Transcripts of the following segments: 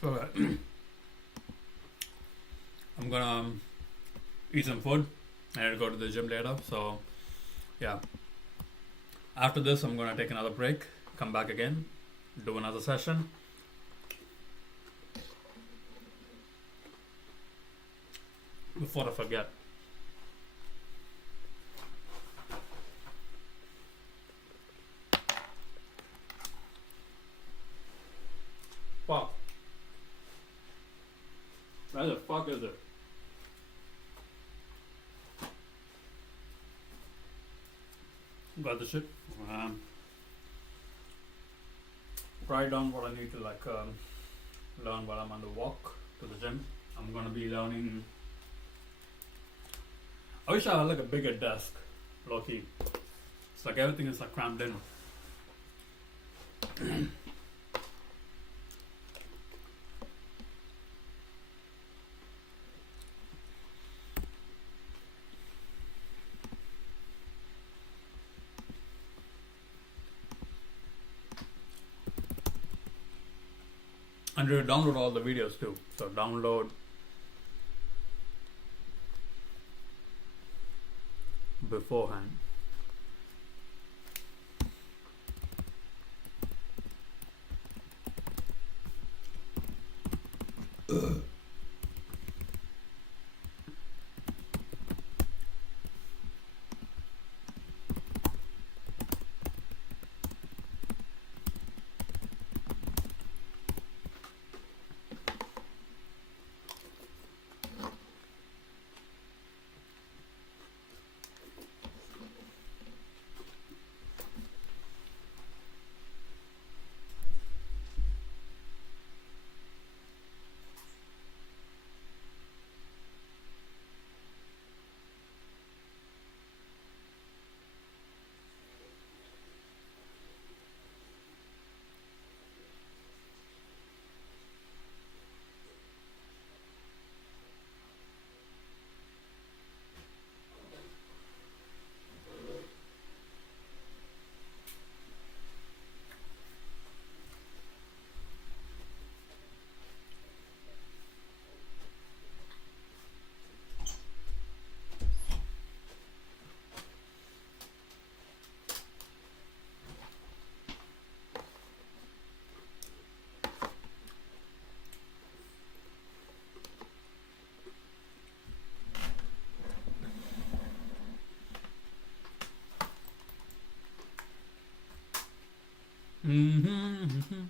So I'm gonna eat some food and go to the gym later. So yeah, after this I'm gonna take another break, come back again, do another session. Before I forget. Fuck. Where the fuck is it? Got the shit. Write down what I need to learn while I'm on the walk to the gym. I'm gonna be learning. I wish I had like a bigger desk, low key. It's like everything is like crammed in. And you download all the videos too. So download beforehand. Mm-hmm.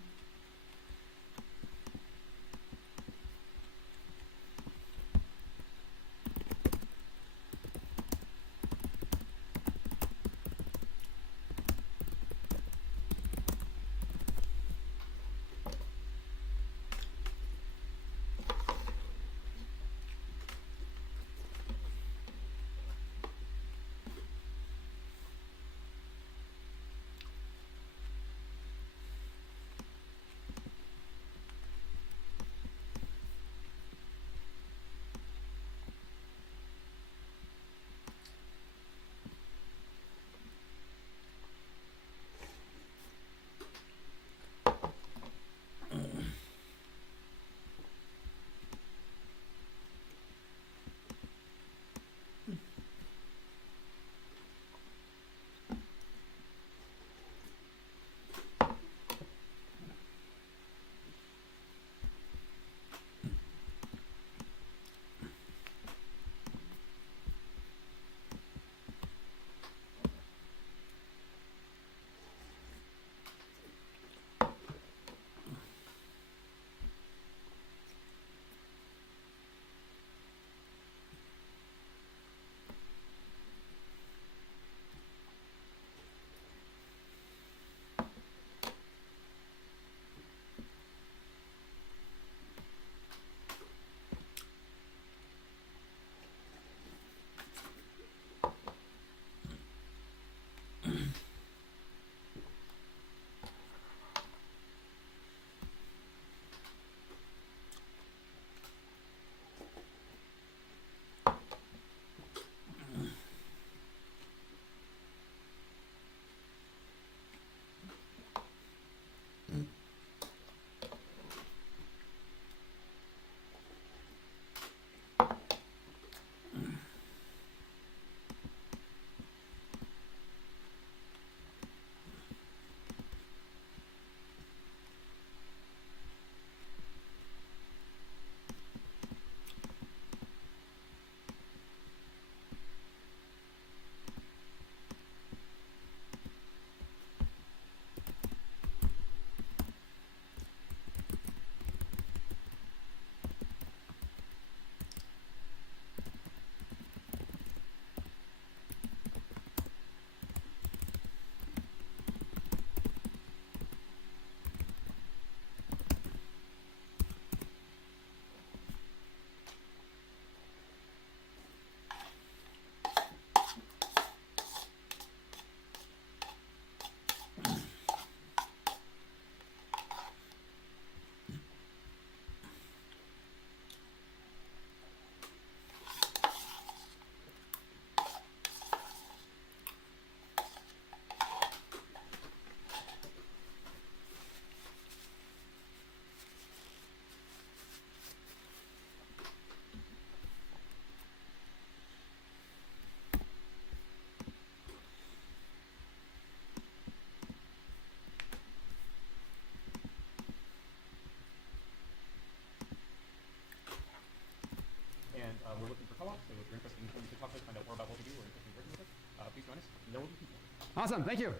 Awesome, thank you.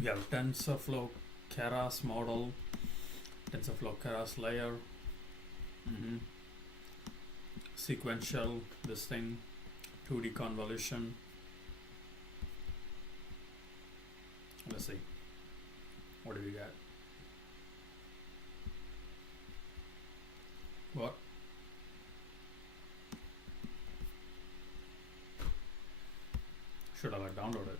We have TensorFlow Keras model, TensorFlow Keras layer, sequential, this thing, 2D convolution. Let's see, what do we got? What? Should have downloaded.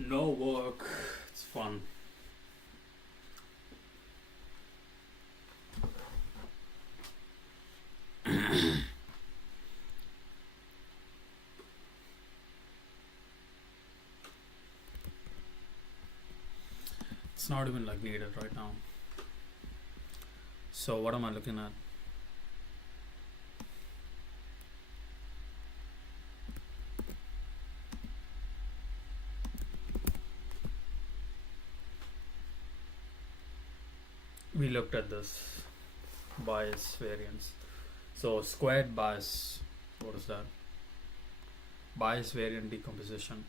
No work, it's fun. It's not even like needed right now. So what am I looking at? We looked at this bias variance. So squared bias, what is that? Bias variant decomposition.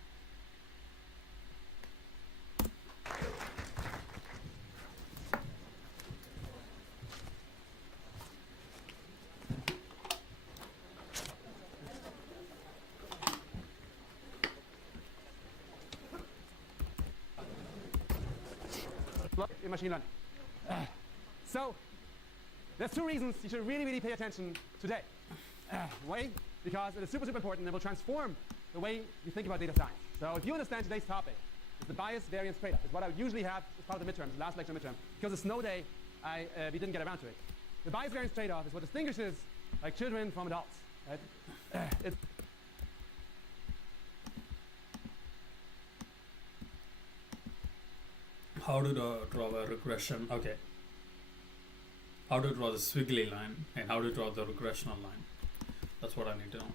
In machine learning. So, there's two reasons you should really pay attention today. Why? Because it is super important and it will transform the way you think about data science. So if you understand today's topic, it's the bias variance trade-off. It's what I would usually have as part of the midterm, the last lecture midterm. Because it's snow day, we didn't get around to it. The bias variance trade-off is what distinguishes like children from adults. Right? How to draw a regression? Okay. How to draw the squiggly line and how to draw the regressional line. That's what I need to know.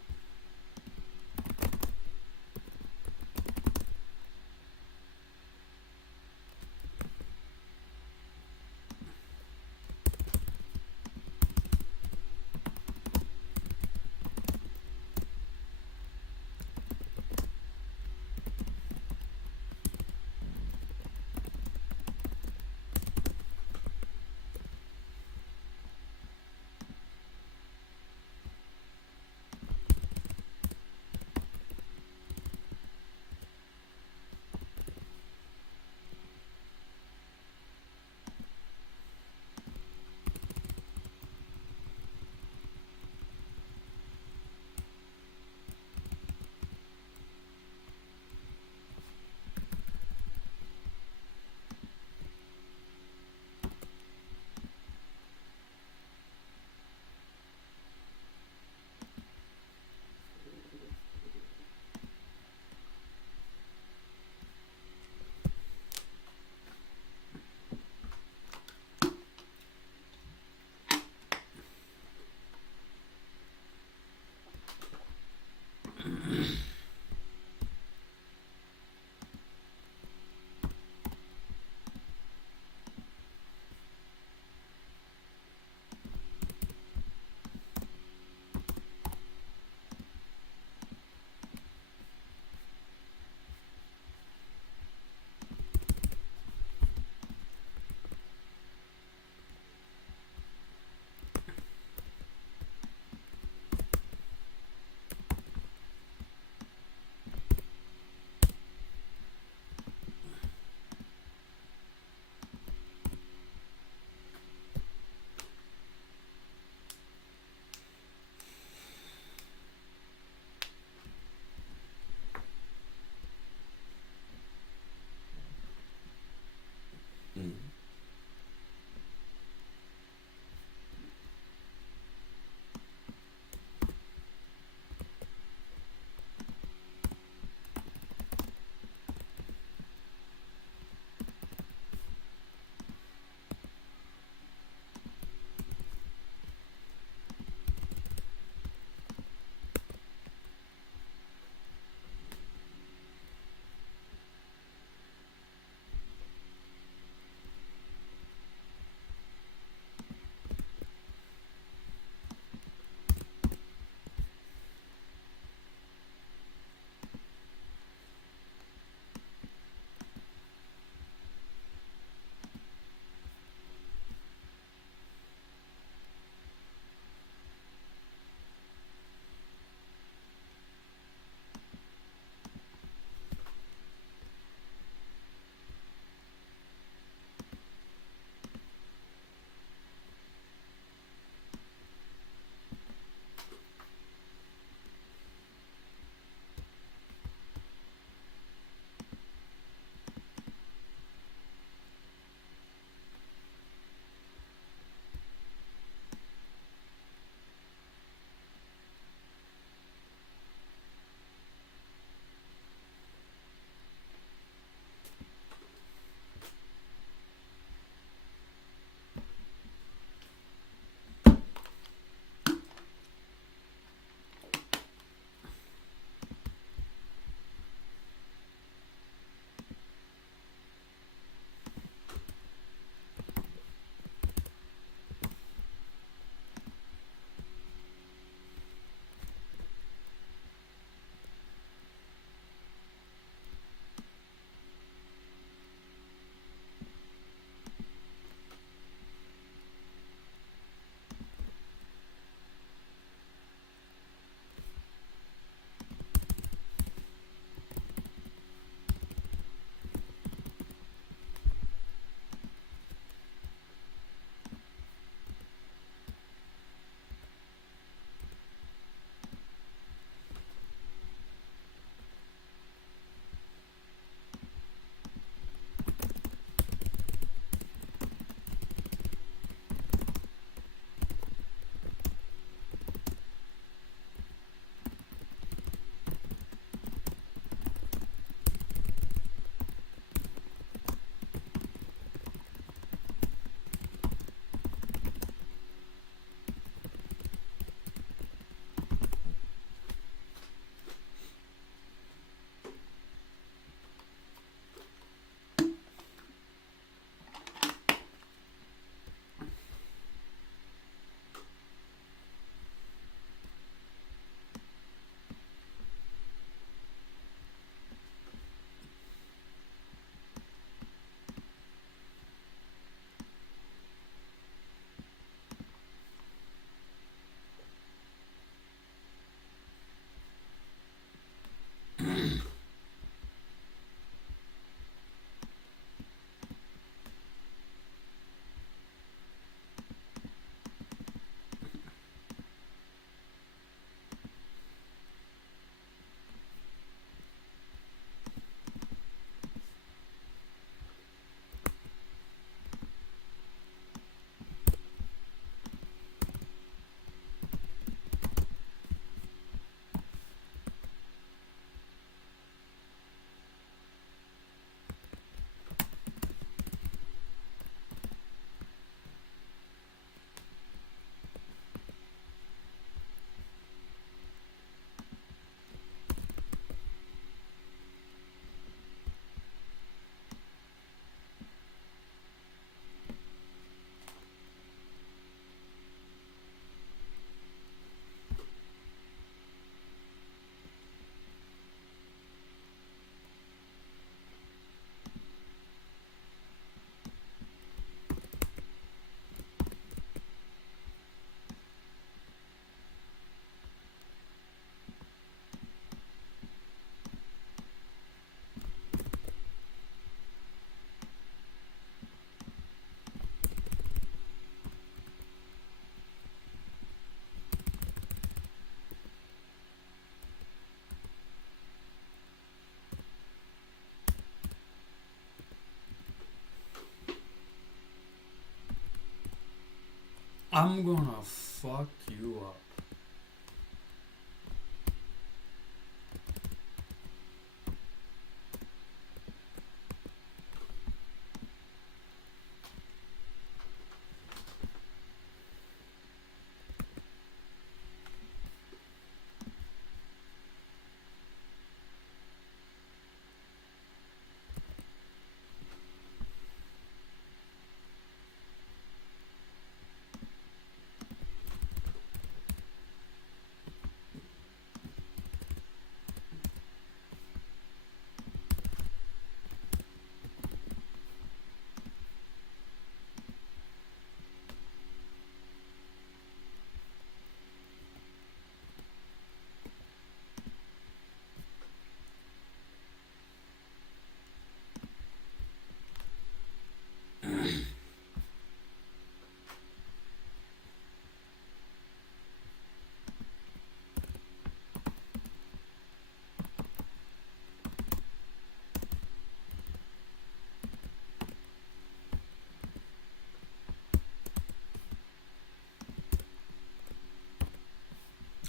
I'm gonna fuck you up.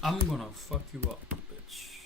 I'm gonna fuck you up, bitch.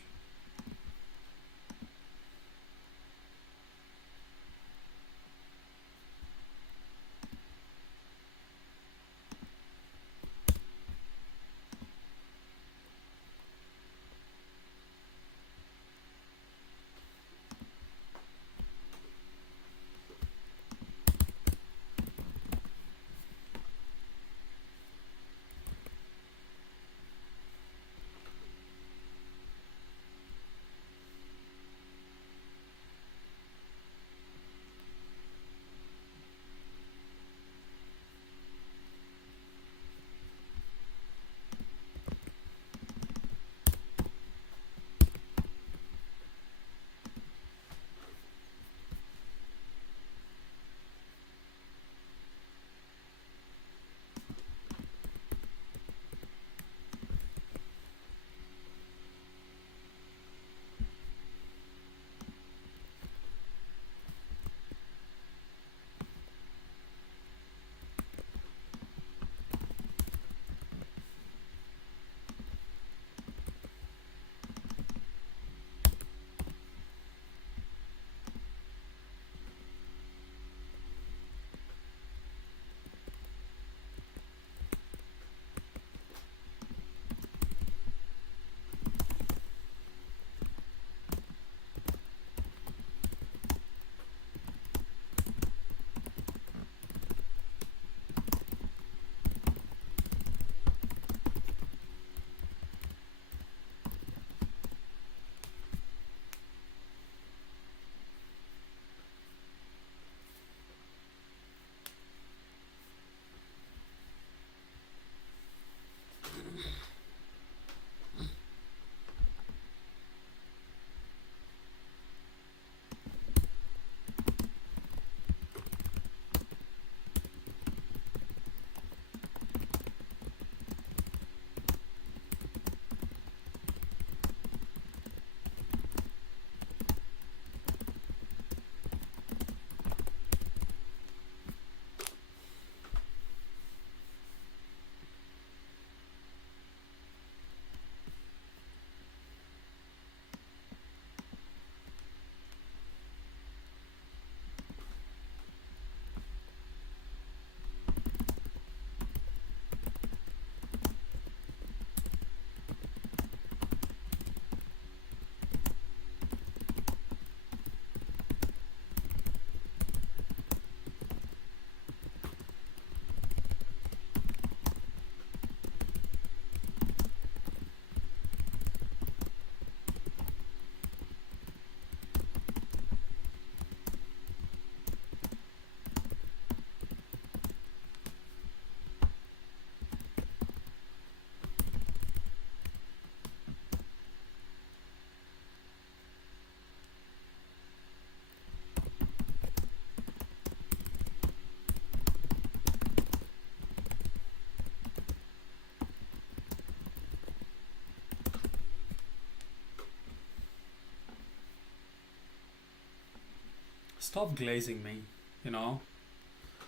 Stop glazing me, you know?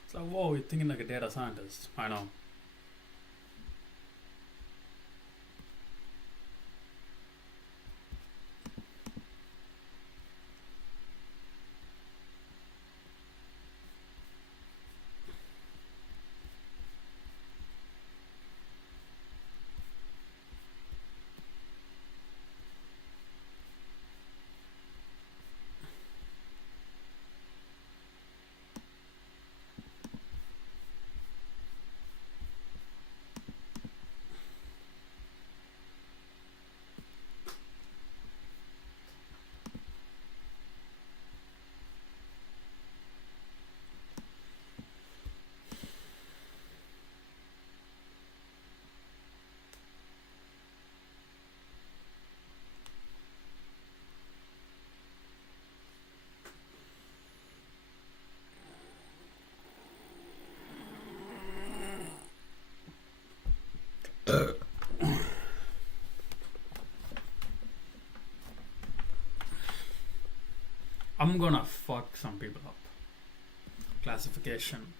It's like, whoa, you're thinking like a data scientist. I know. I'm gonna fuck some people up. Classification.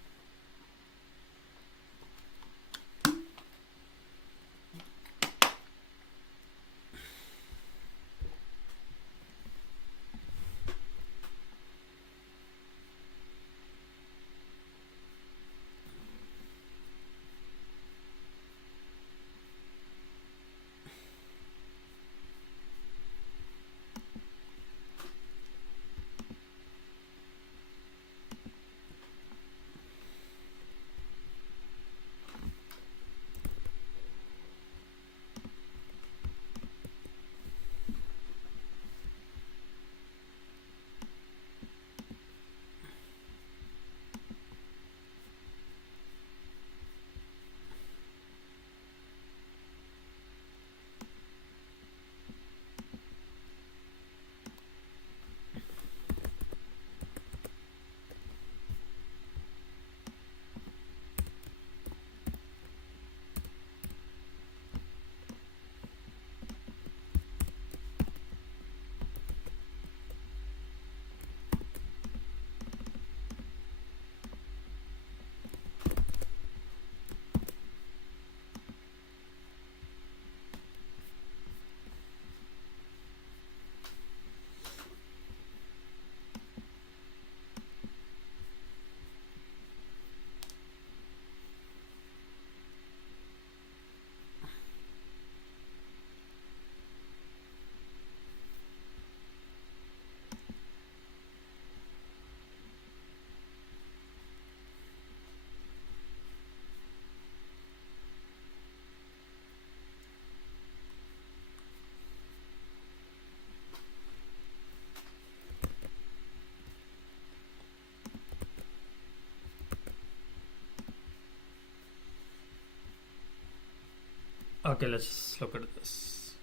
Okay, let's look at this.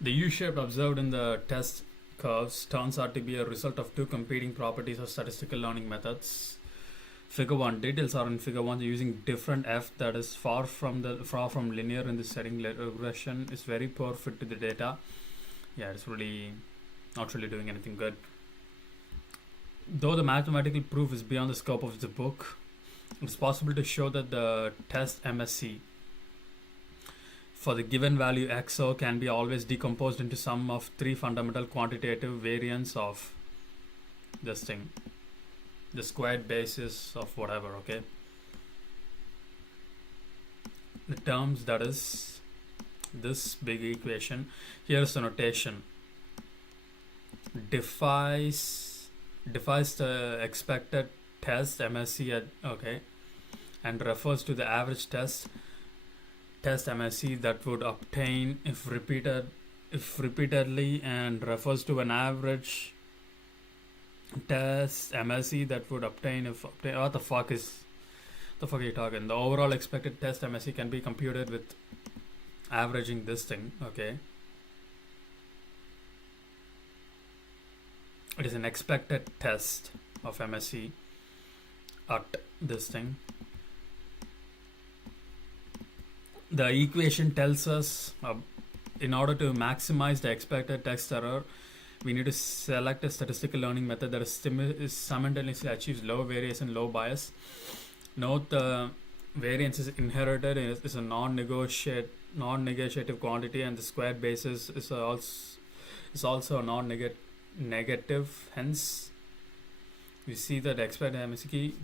The U-shape observed in the test curves turns out to be a result of two competing properties of statistical learning methods. Figure 1 details are in Figure 1 using different f that is far from linear in the setting. Regression is very poor fit to the data. Yeah, it's really not really doing anything good. Though the mathematical proof is beyond the scope of the book, it's possible to show that the test MSC for the given value XO can be always decomposed into sum of three fundamental quantitative variants of this thing, the squared basis of whatever, okay? The terms, that is this big equation. Here's the notation. Defies the expected test MSC at, okay, and refers to the average test MSC that would obtain if repeatedly, and refers to an average test MSC that would obtain if what the fuck are you talking? The overall expected test MSC can be computed with averaging this thing, okay? It is an expected test of MSC at this thing. The equation tells us in order to maximize the expected test error, we need to select a statistical learning method that is simultaneously achieves low variance and low bias. Note the variance is inherited, is a non-negotiative quantity, and the squared basis is also a non-negative. Hence, we see that expected MSC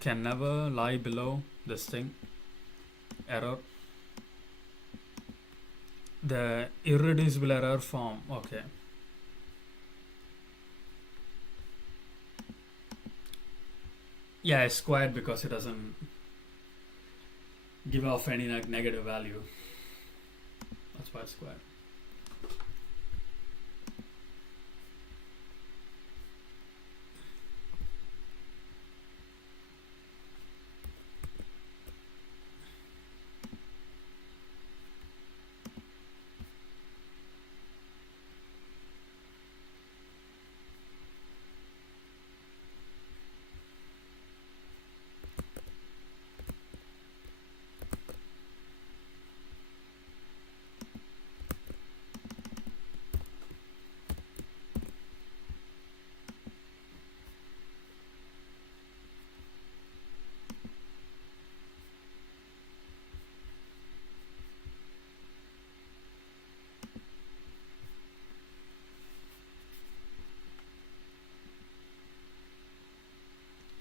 can never lie below this thing. Error. The irreducible error form, okay. Yeah, it's squared because it doesn't give off any negative value. That's why it's squared.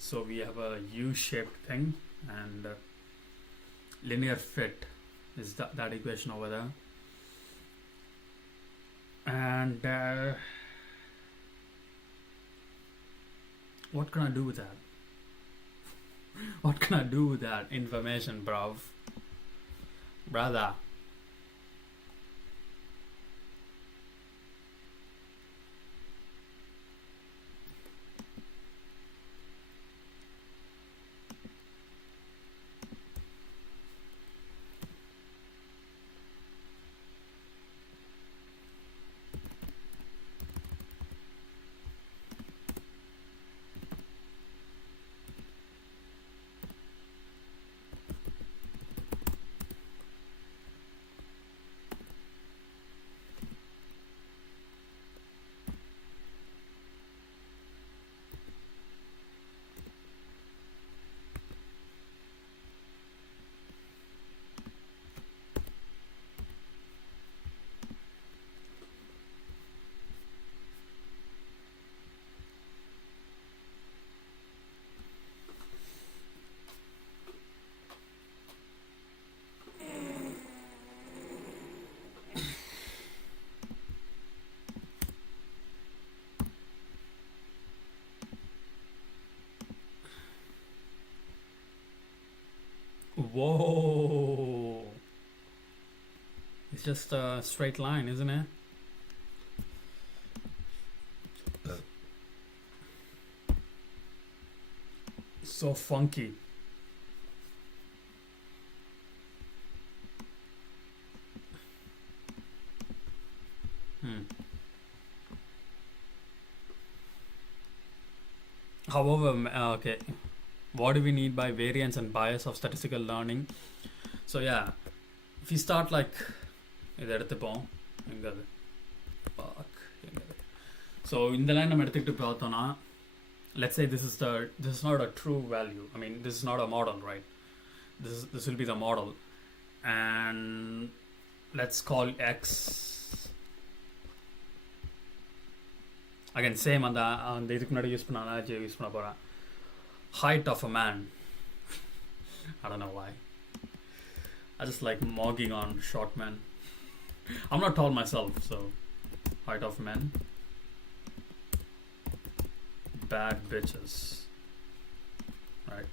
So we have a U-shaped thing, and linear fit is that equation over there. And what can I do with that? What can I do with that information, brother? Whoa! It's just a straight line, isn't it? So funky. However, okay, what do we need by variance and bias of statistical learning? So yeah, if you start like இது எடுத்துப்போம் எங்க அது fuck எங்க அது so இந்த line நம்ம எடுத்துக்கிட்டு பார்த்தோம்னா let's say this is not a true value. I mean, this is not a model, right? This will be the model, and let's call x again same அந்த இதுக்கு முன்னாடி யூஸ் பண்ண analogy யூஸ் பண்ண போறேன். Height of a man. I don't know why. I just like mogging on short men. I'm not tall myself, so height of men. Bad bitches. Right.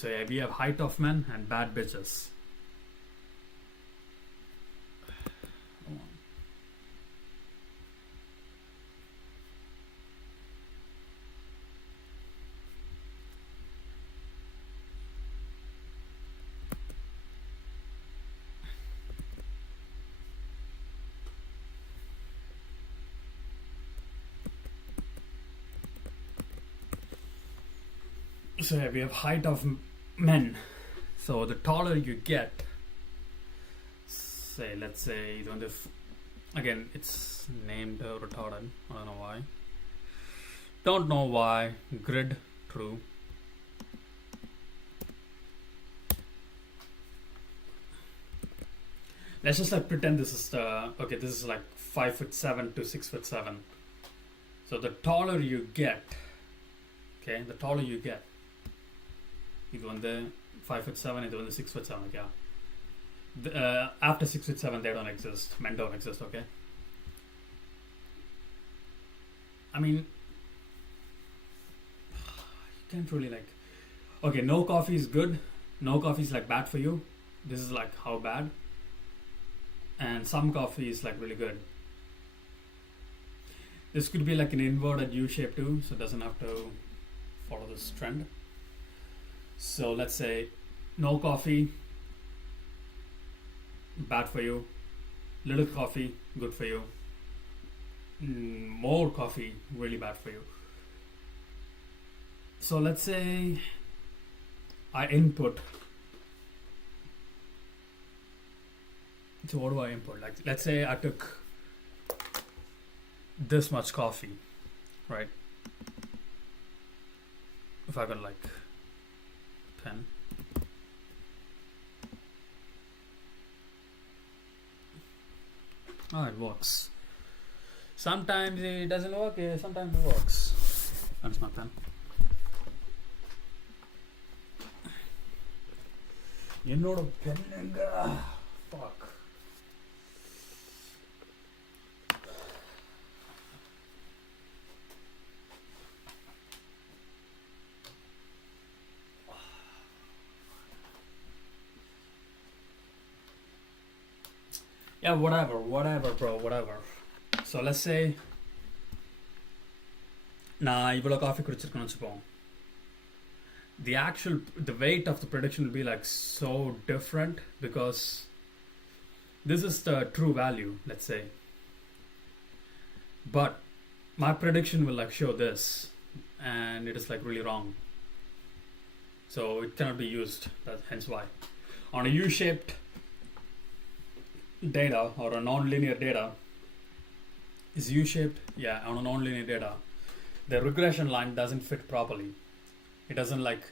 So yeah, we have height of men and bad bitches. So yeah, we have height of men. So the taller you get, say, let's say, again, it's named retarded. I don't know why. Don't know why. Grid, true. Let's just like pretend this is okay. This is like 5'7" to 6'7". So the taller you get, okay, the taller you get. இது வந்து 5'7", இது வந்து 6'7", okay? After 6'7", they don't exist. Men don't exist, okay? I mean, you can't really like... Okay, no coffee is good. No coffee is like bad for you. This is like how bad. And some coffee is like really good. This could be like an inverted U shape too, so it doesn't have to follow this trend. So let's say no coffee, bad for you. Little coffee, good for you. More coffee, really bad for you. So let's say I input. So what do I input? Like, let's say I took this much coffee, right? If I got like 10. Oh, it works. Sometimes it doesn't work, sometimes it works. That's my pen. என்னோட பெண்ணுங்க fuck. Yeah, whatever bro, whatever. So let's say நான் இவ்வளோ coffee குடிச்சிருக்கேன்னு வச்சுப்போம். The weight of the prediction will be like so different because this is the true value, let's say. But my prediction will like show this and it is like really wrong. So it cannot be used. That's hence why. On a U-shaped data or a non-linear data, is U-shaped? Yeah, on a non-linear data, the regression line doesn't fit properly. It doesn't like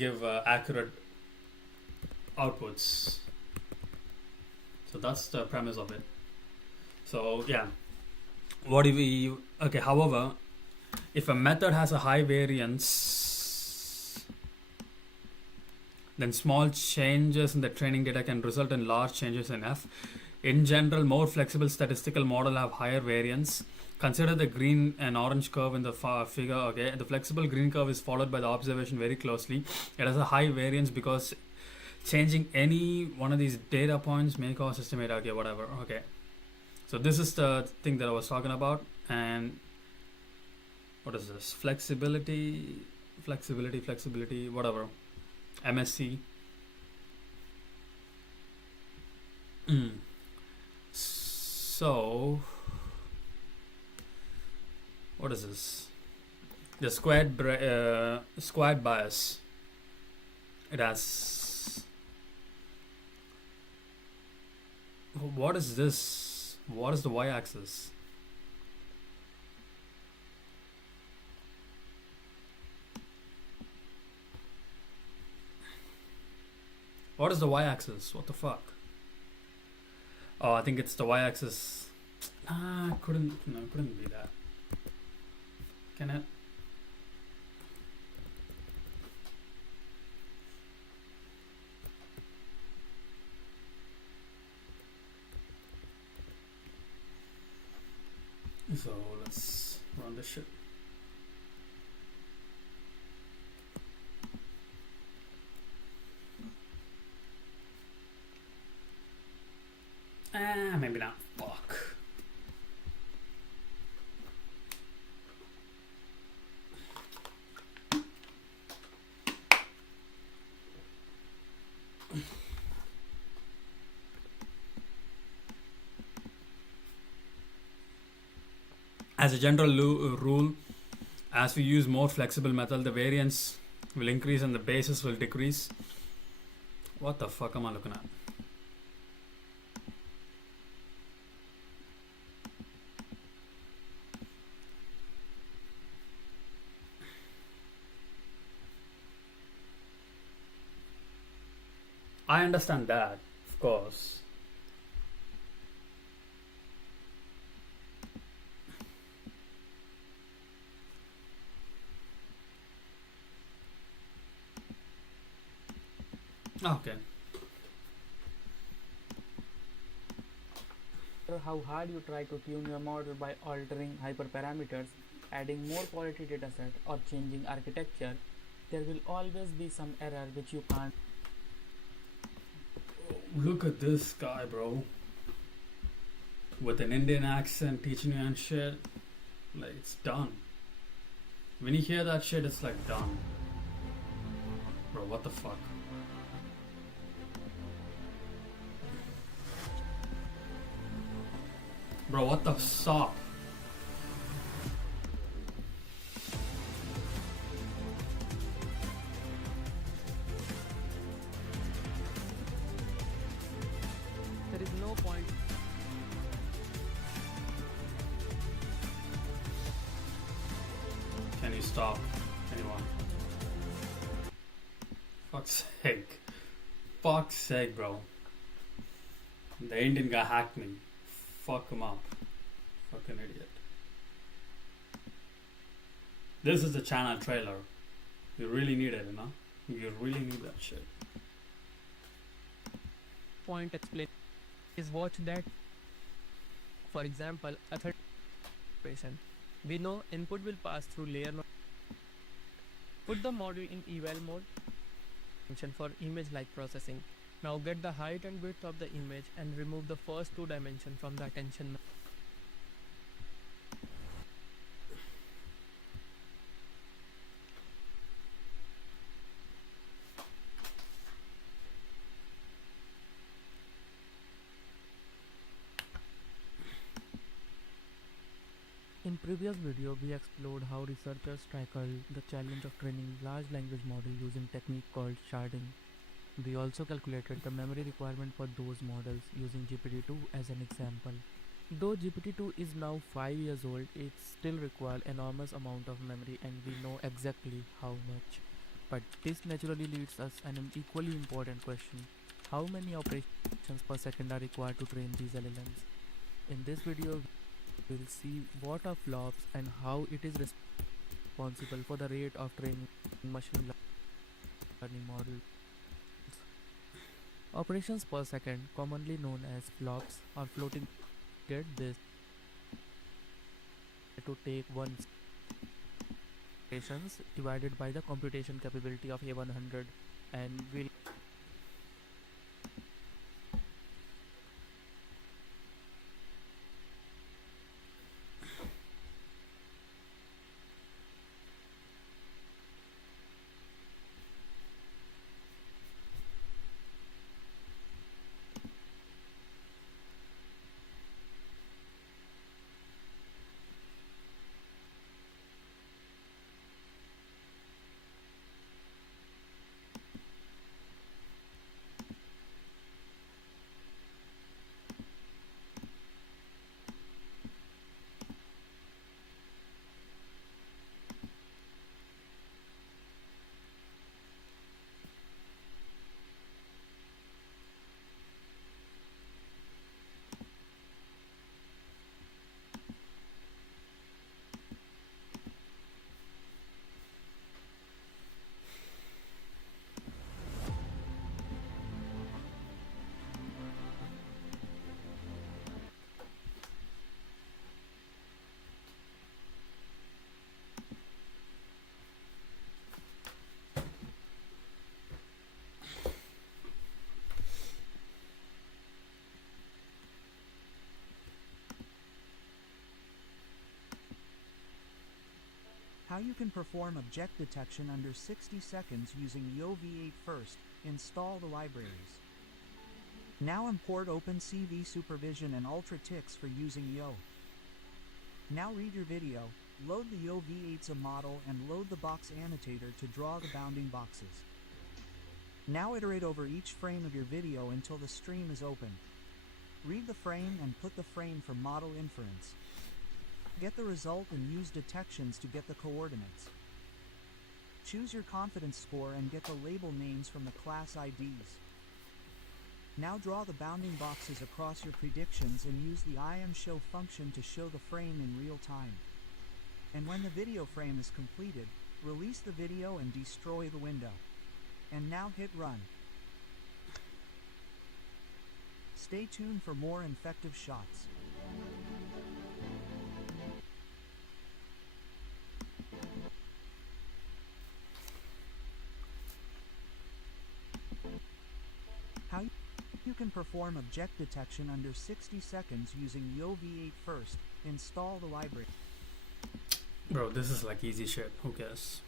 give accurate outputs. So that's the premise of it. So yeah, what if we okay? However, if a method has a high variance, then small changes in the training data can result in large changes in F. In general, more flexible statistical models have higher variance. Consider the green and orange curve in the figure. Okay, the flexible green curve is followed by the observation very closely. It has a high variance because changing any one of these data points may cause estimate. Okay, whatever. Okay, so this is the thing that I was talking about. And what is this? Flexibility, whatever. MSC. So what is this? The squared bias. It has. What is this? What is the y-axis? What is the y-axis? What the fuck? Oh, I think it's the y-axis. Couldn't be that. Can it? So let's run this shit. Maybe not. Fuck. As a general rule, as we use more flexible method, the variance will increase and the basis will decrease. What the fuck am I looking at? I understand that, of course. Okay. How hard you try to tune your model by altering hyperparameters, adding more quality dataset, or changing architecture, there will always be some error which you can't. Look at this guy, bro. With an Indian accent teaching you and shit. Like, it's done. When you hear that shit, it's like done. Bro, what the fuck? Bro, what the sop? There is no point. Can you stop? Anyone? Fuck's sake. Fuck's sake, bro. The Indian guy hacked me. fuck him up. Fucking idiot. This is the channel trailer. You really need it, you know? You really need that shit. Point explain is watch that. For example, a third patient. We know input will pass through layer. Put the model in eval mode. Function for image like processing. Now get the height and width of the image and remove the first two dimensions from the attention. In previous video, we explored how researchers tackled the challenge of training large language model using technique called sharding. We also calculated the memory requirement for those models using GPT-2 as an example. Though GPT-2 is now 5 years old, it still requires enormous amount of memory and we know exactly how much. But this naturally leads us an equally important question. How many operations per second are required to train these LLMs? In this video, we'll see what are flops and how it is responsible for the rate of training machine learning models. Operations per second, commonly known as flops or floating, get this to take one operations divided by the computation capability of A100 and will How you can perform object detection under 60 seconds using Yo V8 first, install the libraries. Now import OpenCV Supervision and UltraTix for using Yo. Now read your video, load the Yo V8's model and load the box annotator to draw the bounding boxes. Now iterate over each frame of your video until the stream is open. Read the frame and put the frame for model inference. Get the result and use detections to get the coordinates. Choose your confidence score and get the label names from the class IDs. Now draw the bounding boxes across your predictions and use the IMShow function to show the frame in real time. And when the video frame is completed, release the video and destroy the window. And now hit run. Stay tuned for more effective shots. How you can perform object detection under 60 seconds using Yo V8 first, install the library. Bro, this is like easy shit. Who cares?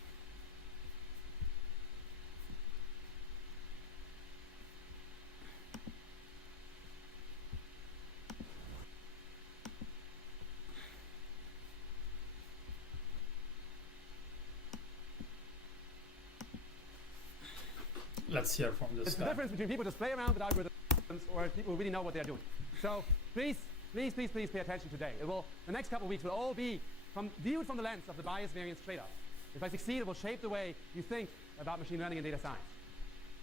Let's hear from this It's the guy. difference between people just play around with algorithms or people who really know what they're doing. So please pay attention today. The next couple of weeks will all be viewed from the lens of the bias variance trade-off. If I succeed, it will shape the way you think about machine learning and data science.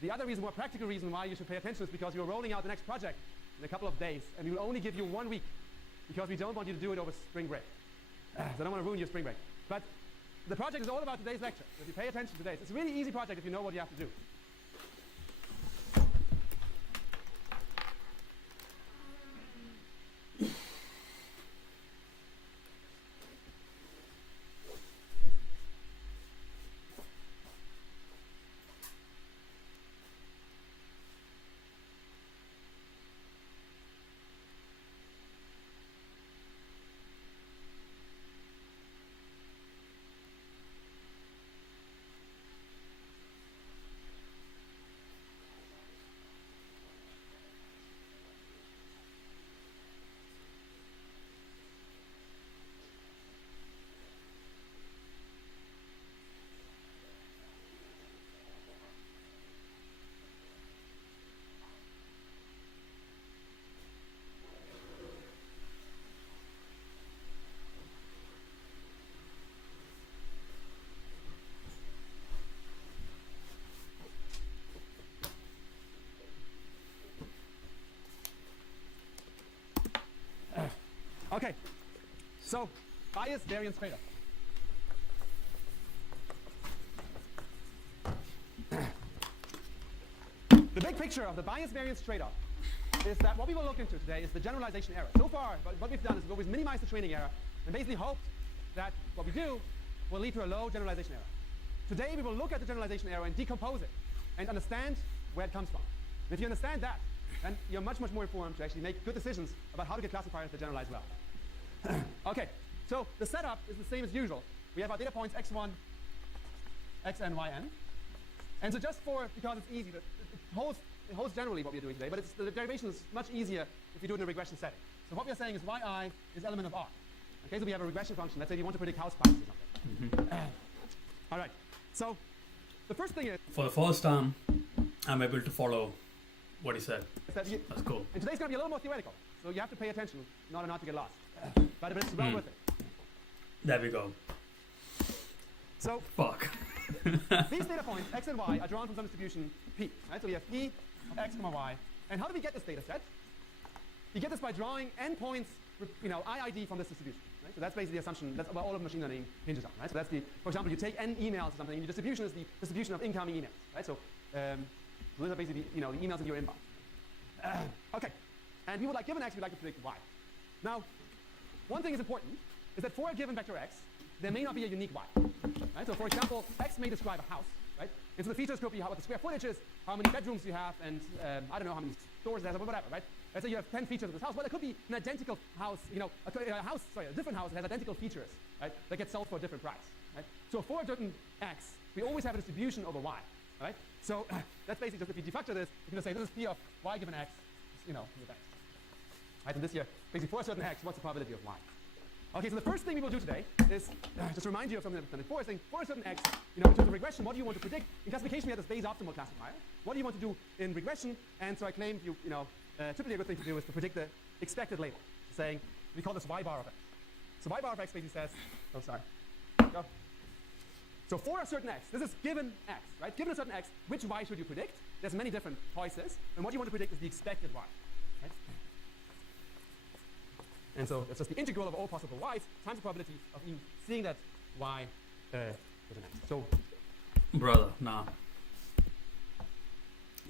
The other reason, more practical reason why you should pay attention is because you're rolling out the next project in a couple of days, and we will only give you 1 week because we don't want you to do it over spring break. So I don't want to ruin your spring break. But the project is all about today's lecture. So if you pay attention to today's, it's a really easy project if you know what you have to do. Okay, so bias variance trade-off. The big picture of the bias variance trade-off is that what we will look into today is the generalization error. So far, what we've done is we've always minimized the training error and basically hoped that what we do will lead to a low generalization error. Today we will look at the generalization error and decompose it and understand where it comes from. And if you understand that, then you're much, much more informed to actually make good decisions about how to get classifiers that generalize well. Okay, so the setup is the same as usual. We have our data points x1, xn, yn. And so just because it's easy, it holds generally what we're doing today, but the derivation is much easier if you do it in a regression setting. So what we're saying is yi is element of R. Okay, so we have a regression function. Let's say we want to predict house prices or something. All right, so the first thing is... For the first time, I'm able to follow what he said. That's cool. And today's going to be a little more theoretical, so you have to pay attention in order not to get lost. But it's well worth it. There we go. So fuck. These data points, x and y, are drawn from some distribution P. Right? So we have P of x, y. And how do we get this data set? You get this by drawing endpoints, IID from this distribution. Right? So that's basically the assumption. That's what all of machine learning hinges on. Right? So that's for example, you take n emails or something, and your distribution is the distribution of incoming emails. Right? So those are basically the emails in your inbox. Okay. And we would like, given x, we'd like to predict y. Now, one thing is important, is that for a given vector x, there may not be a unique y. Right? So for example, x may describe a house, right? And so the features could be what the square footage is, how many bedrooms you have, and I don't know how many stores it has, or whatever, right? Let's say you have 10 features of this house. Well, it could be an identical house, a different house that has identical features, right? That gets sold for a different price, right? So for a certain x, we always have a distribution over y, right? So that's basically just if you defactor this, you can just say this is P of y given x, with x. Right, and this here, basically for a certain x, what's the probability of y? Okay, so the first thing we will do today is just remind you of something that we've done before, saying for a certain x, in terms of regression, what do you want to predict? In classification, we have this Bayes optimal classifier. What do you want to do in regression? And so I claim typically a good thing to do is to predict the expected label, saying we call this y bar of x. So y bar of x basically says, go. So for a certain x, this is given x, right? Given a certain x, which y should you predict? There's many different choices, and what you want to predict is the expected y. Right? And so it's just the integral of all possible y's times the probability of seeing that y with an x. So, brother, nah.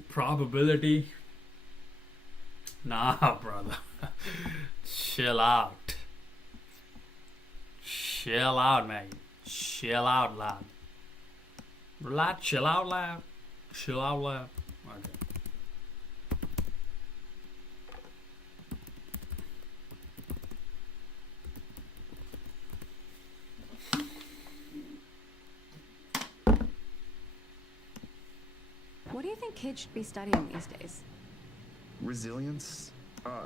Probability? Nah, brother. Chill out. Chill out, man. Chill out loud. Relax, chill out loud. Chill out loud. Okay. What do you think kids should be studying these days? Resilience,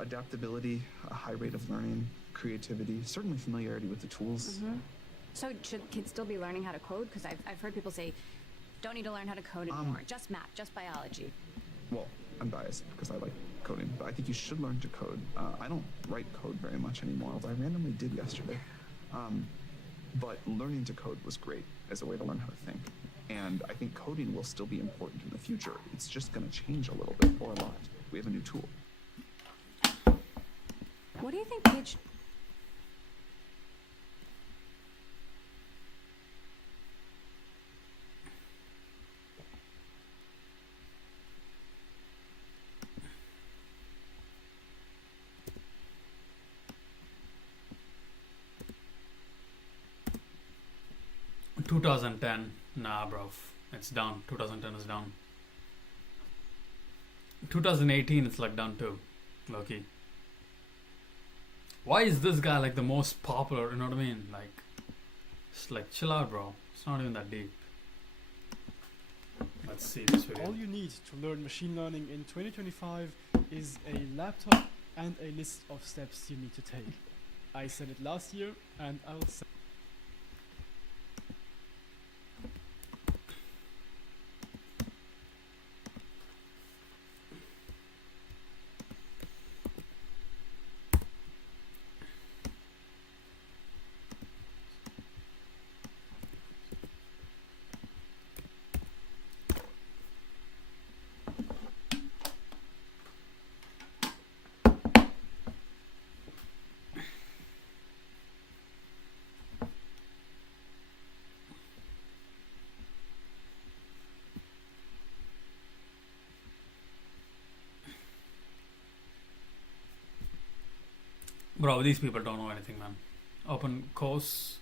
adaptability, a high rate of learning, creativity, certainly familiarity with the tools. Mm-hmm. So should kids still be learning how to code? Because I've heard people say, don't need to learn how to code anymore. Just math, just biology. Well, I'm biased because I like coding, but I think you should learn to code. I don't write code very much anymore, although I randomly did yesterday. But learning to code was great as a way to learn how to think. And I think coding will still be important in the future. It's just going to change a little bit or a lot. We have a new tool. What do you think kids 2010. Nah, bro. It's down. 2010 is down. 2018 it's like done too. Loki. Why is this guy like the most popular? You know what I mean? Like, it's like chill out, bro. It's not even that deep. Let's see this video. All you need to learn machine learning in 2025 is a laptop and a list of steps you need to take. I said it last year, and I will say Bro, these people don't know anything, man. Open course.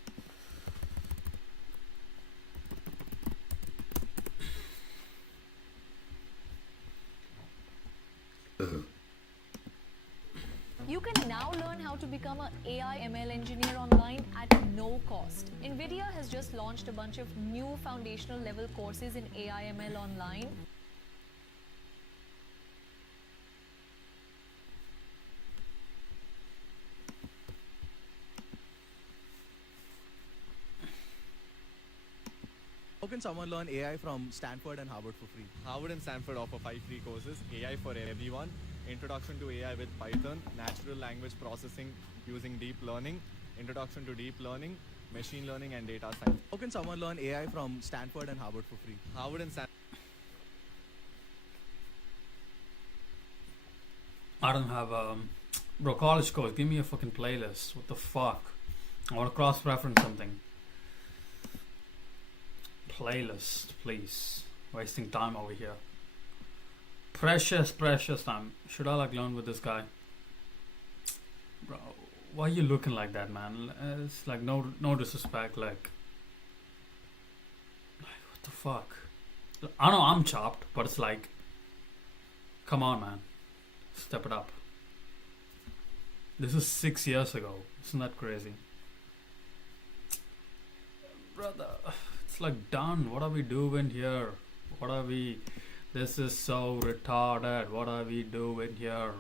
You can now learn how to become an AI ML engineer online at no cost. NVIDIA has just launched a bunch of new foundational level courses in AI ML online. How can someone learn AI from Stanford and Harvard for free? Harvard and Stanford offer 5 free courses: AI for everyone, Introduction to AI with Python, Natural Language Processing using Deep Learning, Introduction to Deep Learning, Machine Learning and Data Science. How can someone learn AI from Stanford and Harvard for free? Harvard and Stanford. I don't have bro, college course. Give me a fucking playlist. What the fuck? I want to cross-reference something. Playlist, please. Wasting time over here. Precious time. Should I like learn with this guy? Bro, why are you looking like that, man? It's like no disrespect, like what the fuck? I know I'm chopped, but it's like, come on, man. Step it up. This is 6 years ago. Isn't that crazy? Brother, it's like done. What are we doing here? What are we? This is so retarded. What are we doing here?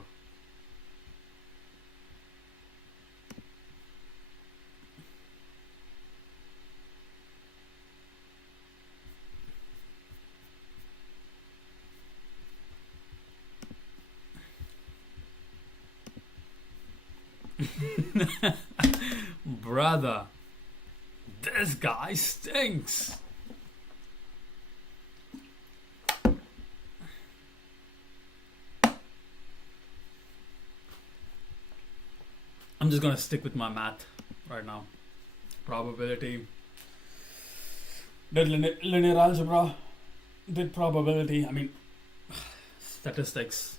Brother, this guy stinks. I'm just gonna stick with my math right now. Probability. Did linear algebra. Did probability. I mean, statistics.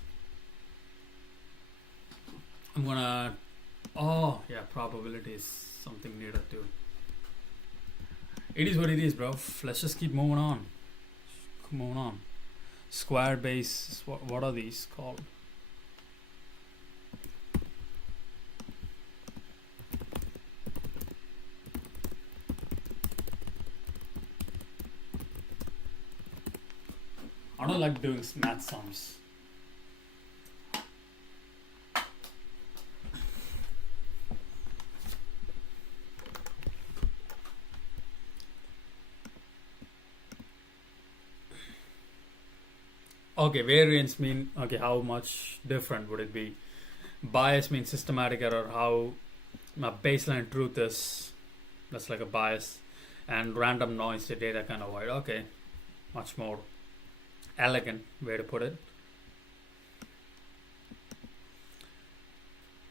I'm gonna. Oh, yeah, probability is something needed too. It is what it is, bro. Let's just keep moving on. Moving on. Square base. What are these called? I don't like doing math sums. Okay, variance mean, okay, how much different would it be? Bias means systematic error, how my baseline truth is, that's like a bias, and random noise, the data kind of wide. Okay, much more elegant way to put it.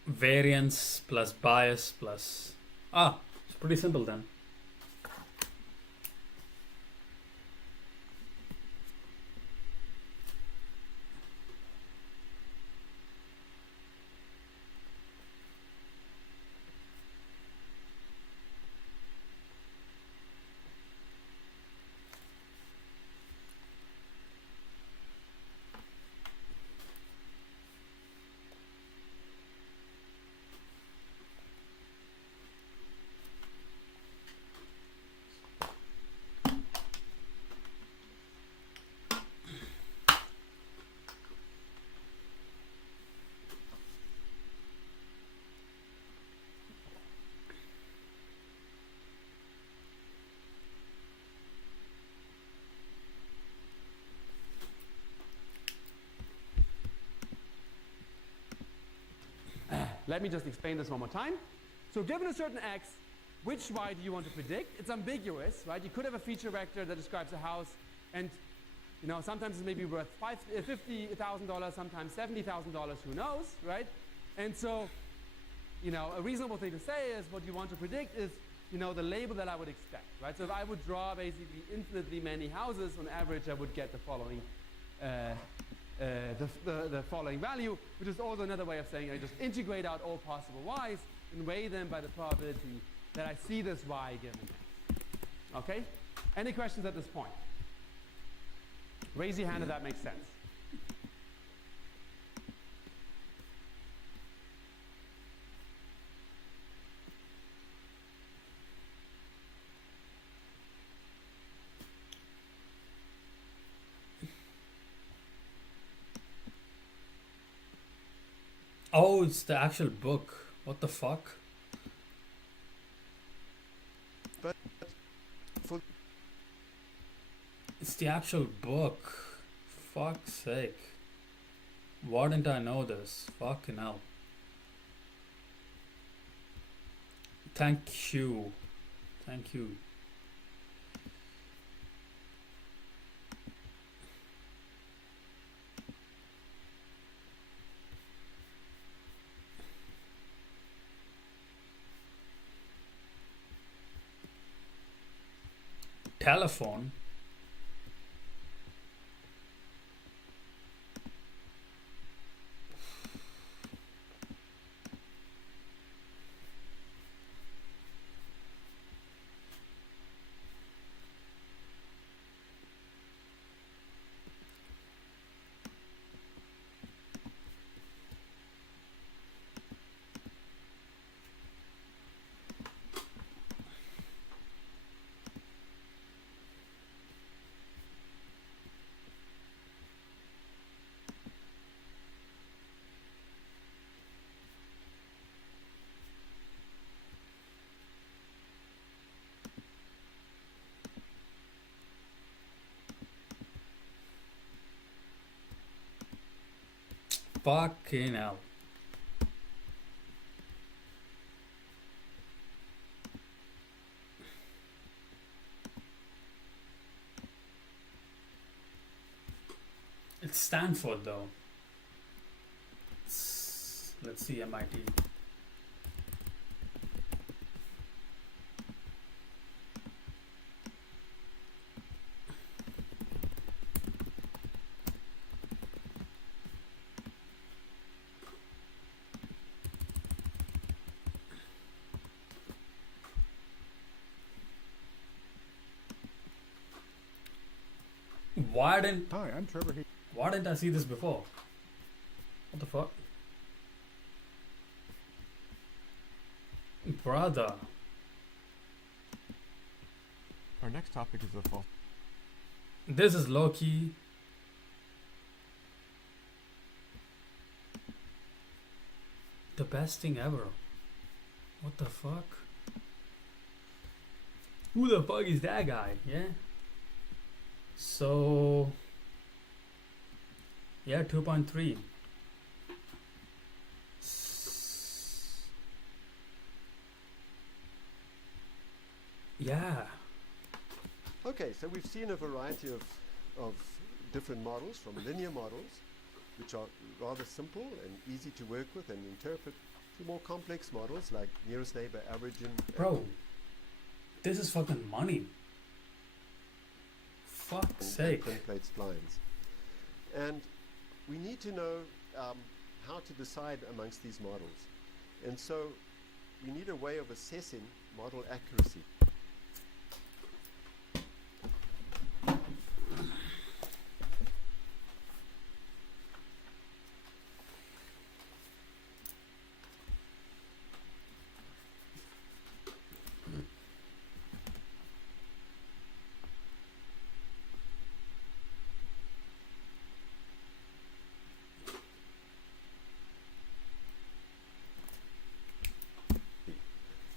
Variance plus bias plus, it's pretty simple then. Let me just explain this one more time. So given a certain x, which y do you want to predict? It's ambiguous, right? You could have a feature vector that describes a house, and sometimes it's maybe worth $50,000, sometimes $70,000, who knows, right? And so, a reasonable thing to say is what you want to predict is, the label that I would expect, right? So if I would draw basically infinitely many houses, on average, I would get the following, the following value, which is also another way of saying I just integrate out all possible y's and weigh them by the probability that I see this y given x. Okay? Any questions at this point? Raise your hand if that makes sense. Oh, it's the actual book. What the fuck? But for It's the actual book. Fuck's sake. Why didn't I know this? Fucking hell. Thank you. Thank you. Telephone. Fucking hell. It's Stanford though. Let's see MIT. Why didn't Hi, I'm Trevor. Why didn't I see this before? What the fuck? Brother. Our next topic is the fall. This is low-key. The best thing ever. What the fuck? Who the fuck is that guy? Yeah? So... yeah, 2.3. Yeah. Okay, so we've seen a variety of different models, from linear models, which are rather simple and easy to work with and interpret, to more complex models like nearest neighbor, averaging. Bro, this is fucking money. Fuck's sake. Thin plate splines. And we need to know how to decide amongst these models. And so we need a way of assessing model accuracy.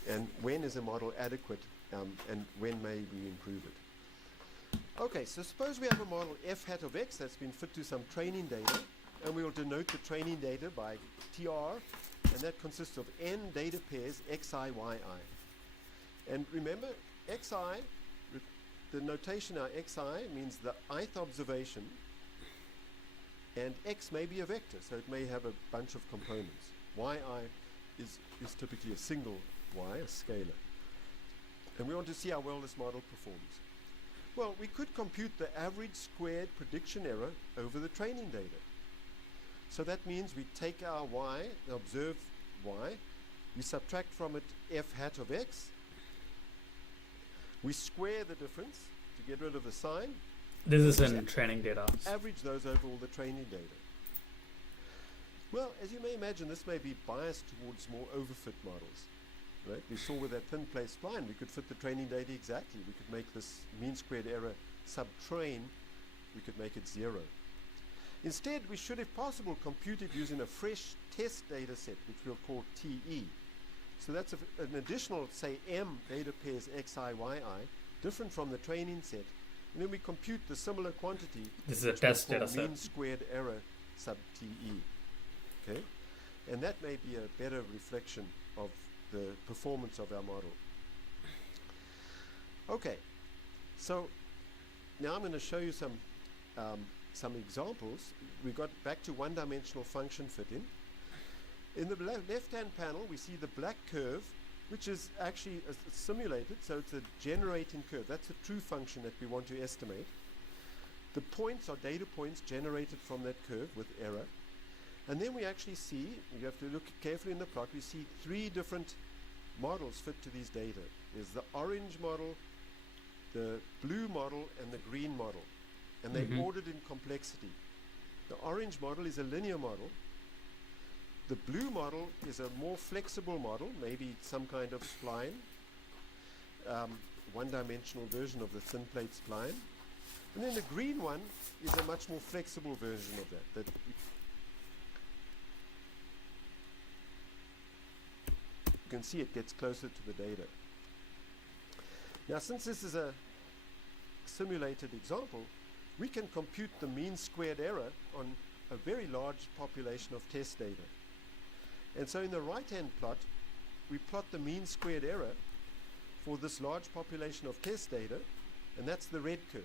And when is a model adequate, and when may we improve it? Okay, so suppose we have a model f hat of x that's been fit to some training data, and we will denote the training data by TR, and that consists of n data pairs xi, yi. And remember, xi, the notation now xi means the ith observation, and x may be a vector, so it may have a bunch of components. Yi is typically a single y, a scalar. And we want to see how well this model performs. Well, we could compute the average squared prediction error over the training data. So that means we take our y, the observed y, we subtract from it f hat of x, we square the difference to get rid of the sign. This is in training data. Average those over all the training data. Well, as you may imagine, this may be biased towards more overfit models. Right? We saw with that thin plate spline, we could fit the training data exactly. We could make this mean squared error subtrain, we could make it 0. Instead, we should, if possible, compute it using a fresh test data set, which we'll call TE. So that's an additional, say, m data pairs xi, yi, different from the training set. And then we compute the similar quantity. This is a test data set. Mean squared error sub TE. Okay? And that may be a better reflection of the performance of our model. Okay, so now I'm going to show you some examples. We got back to one-dimensional function fitting. In the left-hand panel, we see the black curve, which is actually simulated, so it's a generating curve. That's a true function that we want to estimate. The points are data points generated from that curve with error. And then we actually see, you have to look carefully in the plot, we see 3 different models fit to these data. There's the orange model, the blue model, and the green model. And they're ordered in complexity. The orange model is a linear model. The blue model is a more flexible model, maybe some kind of spline, one-dimensional version of the thin plate spline. And then the green one is a much more flexible version of that. You can see it gets closer to the data. Now, since this is a simulated example, we can compute the mean squared error on a very large population of test data. And so in the right-hand plot, we plot the mean squared error for this large population of test data, and that's the red curve.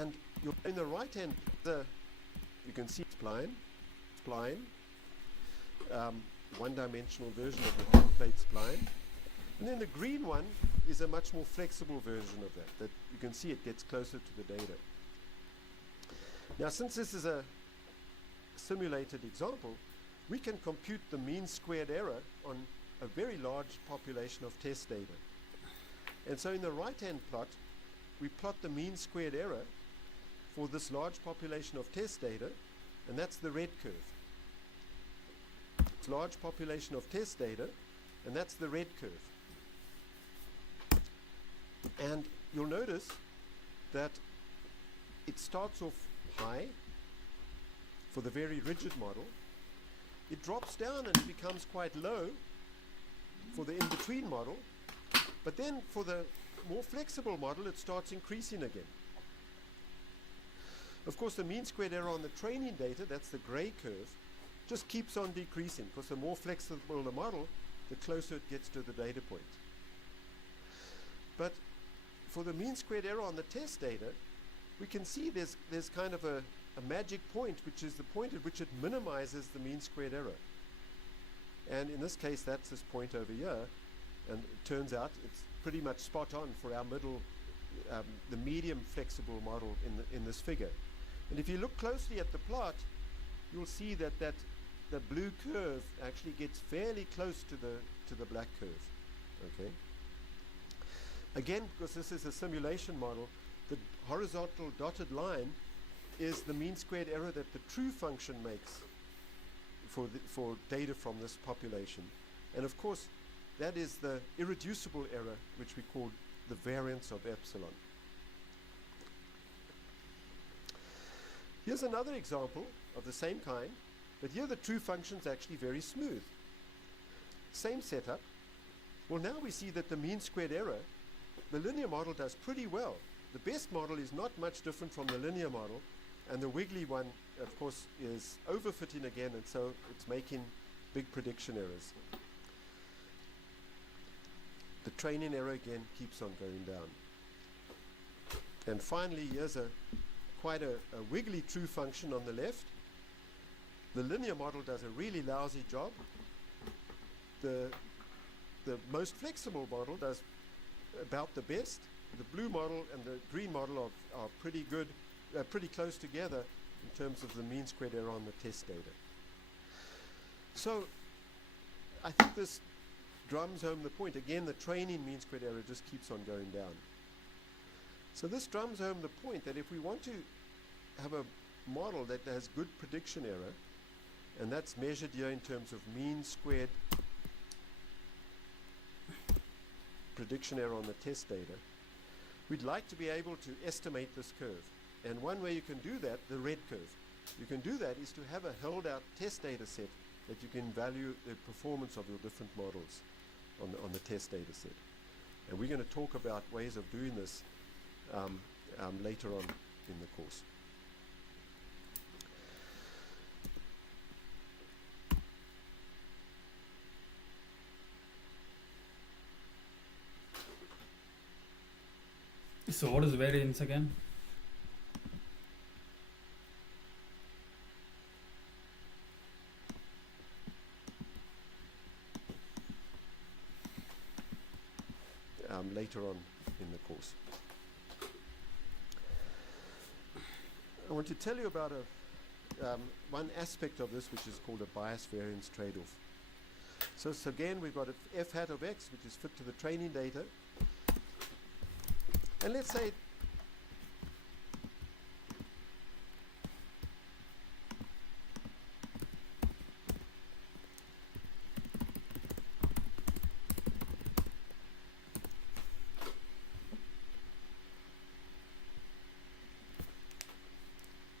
And in the right-hand, you can see spline, one-dimensional version of the thin plate spline. And then the green one is a much more flexible version of that you can see it gets closer to the data. Now, since this is a simulated example, we can compute the mean squared error on a very large population of test data. And so in the right-hand plot, we plot the mean squared error for this large population of test data, and that's the red curve. It's large population of test data, and that's the red curve. And you'll notice that it starts off high for the very rigid model. It drops down and becomes quite low for the in-between model. But then for the more flexible model, it starts increasing again. Of course, the mean squared error on the training data, that's the gray curve, just keeps on decreasing, because the more flexible the model, the closer it gets to the data point. But for the mean squared error on the test data, we can see there's kind of a magic point, which is the point at which it minimizes the mean squared error. And in this case, that's this point over here. And it turns out it's pretty much spot on for our middle, the medium flexible model in this figure. And if you look closely at the plot, you'll see that the blue curve actually gets fairly close to the black curve. Okay. Again, because this is a simulation model, the horizontal dotted line is the mean squared error that the true function makes for data from this population. And of course, that is the irreducible error, which we call the variance of epsilon. Here's another example of the same kind, but here the true function is actually very smooth. Same setup. Well, now we see that the mean squared error, the linear model does pretty well. The best model is not much different from the linear model, And the wiggly one, of course, is overfitting again, and so it's making big prediction errors. The training error again keeps on going down. And finally, here's quite a wiggly true function on the left. The linear model does a really lousy job. The most flexible model does about the best. The blue model and the green model are pretty good, pretty close together in terms of the mean squared error on the test data. So I think this drums home the point. Again, the training mean squared error just keeps on going down. So this drums home the point that if we want to have a model that has good prediction error, and that's measured here in terms of mean squared prediction error on the test data, we'd like to be able to estimate this curve. And one way you can do that, the red curve, you can do that is to have a held out test data set that you can value the performance of your different models on the test data set. And we're going to talk about ways of doing this later on in the course. So what is variance again? Later on in the course. I want to tell you about one aspect of this, which is called a bias variance trade-off. So again, we've got a f hat of x, which is fit to the training data. And let's say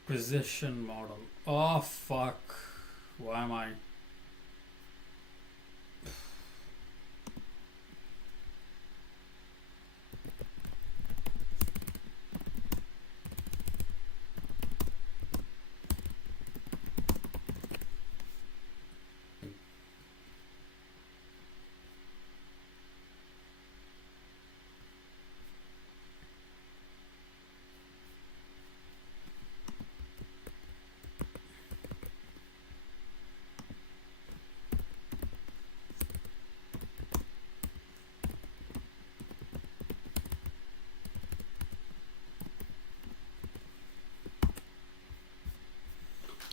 precision model. Oh fuck. Why am I?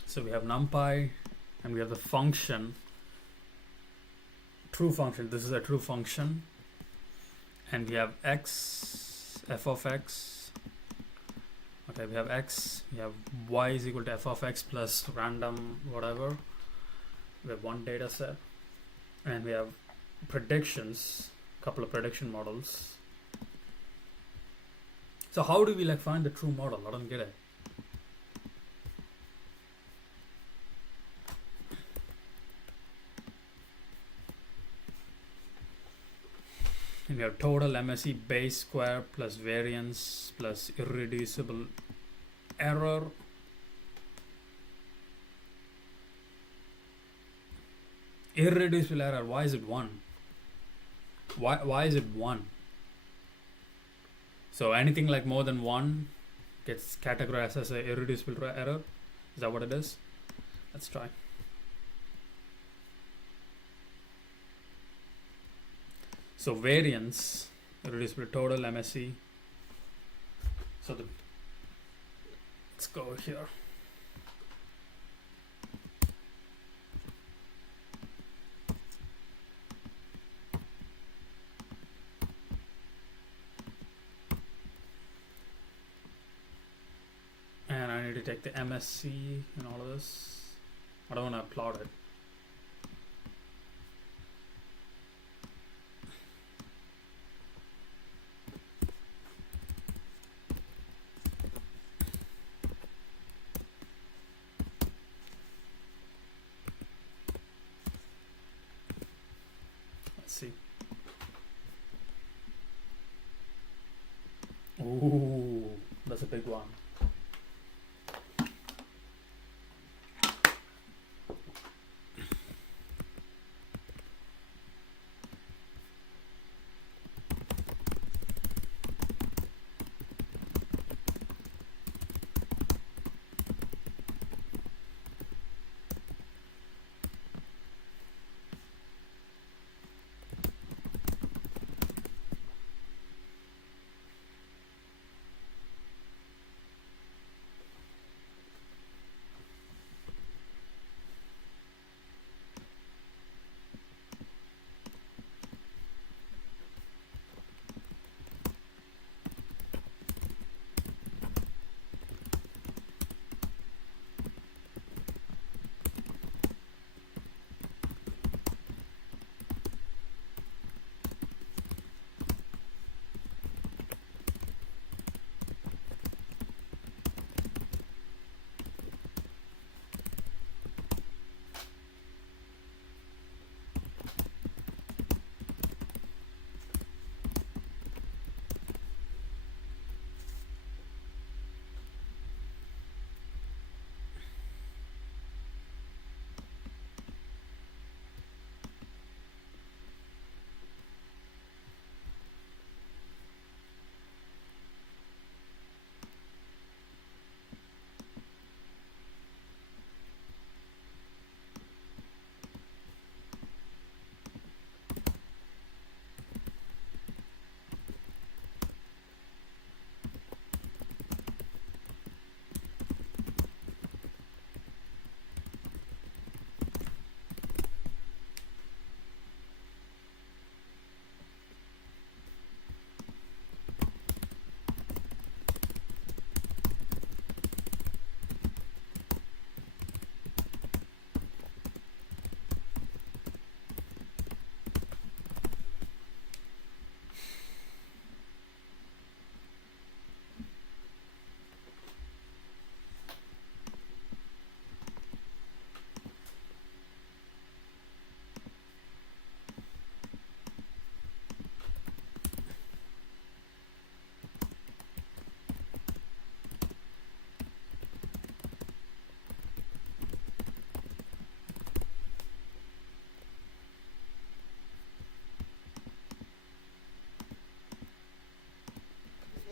So we have numpy and we have the function, true function. This is a true function, and we have x, f of x. Okay, we have x, we have y is equal to f of x plus random whatever. We have one data set, and we have predictions, couple of prediction models. So how do we like find the true model? I don't get it. And we have total MSE base square plus variance plus irreducible error. Irreducible error, why is it 1? Why is it 1? So anything like more than 1 gets categorized as an irreducible error? Is that what it is? Let's try. So variance, irreducible total MSE. So let's go here. And I need to take the MSC and all of this. I don't want to plot it. Let's see. Ooh, that's a big one.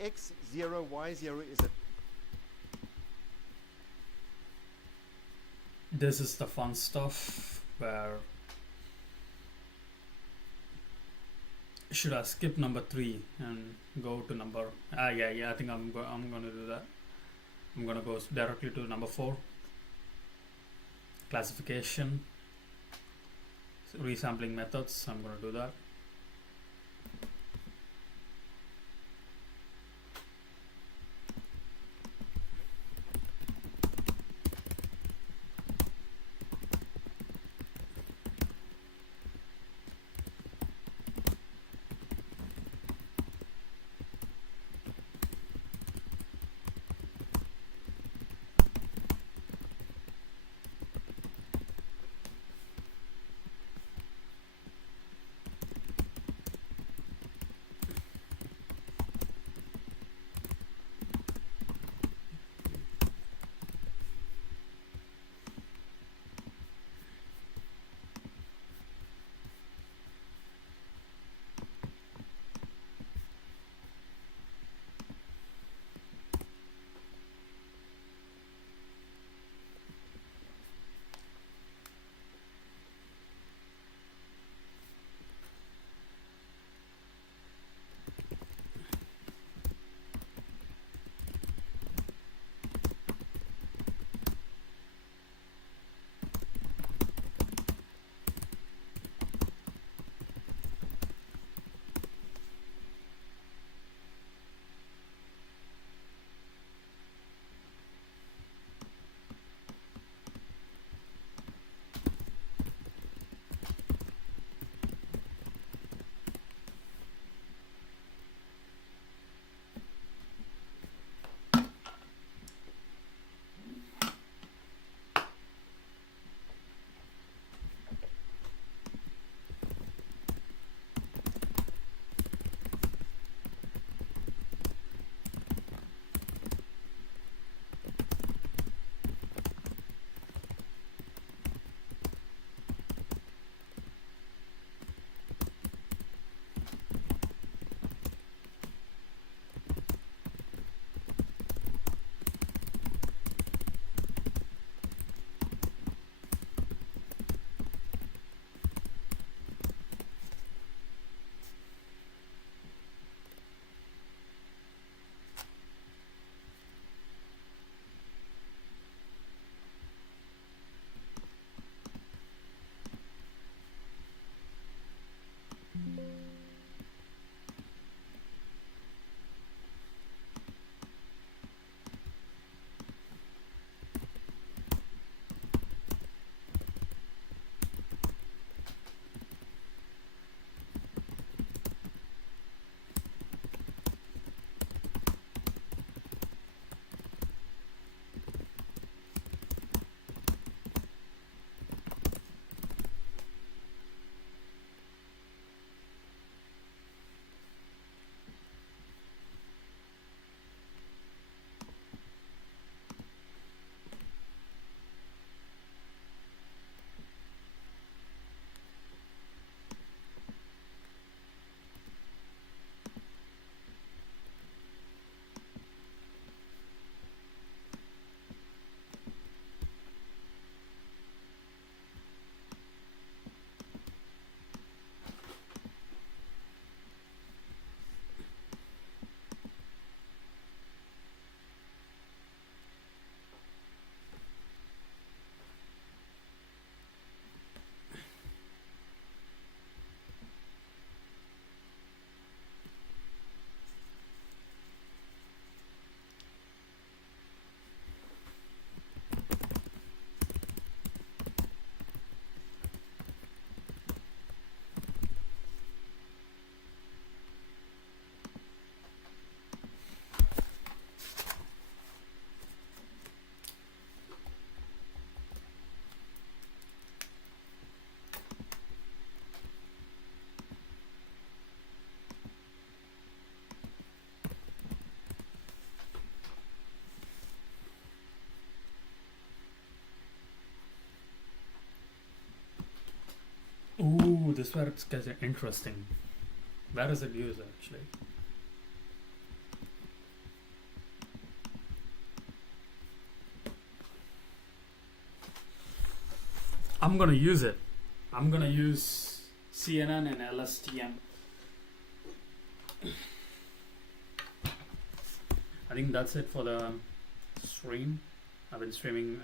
x0, y0 is a... This is the fun stuff where should I skip number 3 and go to number yeah, I think I'm gonna do that. I'm gonna go directly to number 4, classification, resampling methods. I'm gonna do that. Ooh, this where it gets interesting. Where is it used actually? I'm gonna use it. I'm gonna use CNN and LSTM. I think that's it for the stream. I've been streaming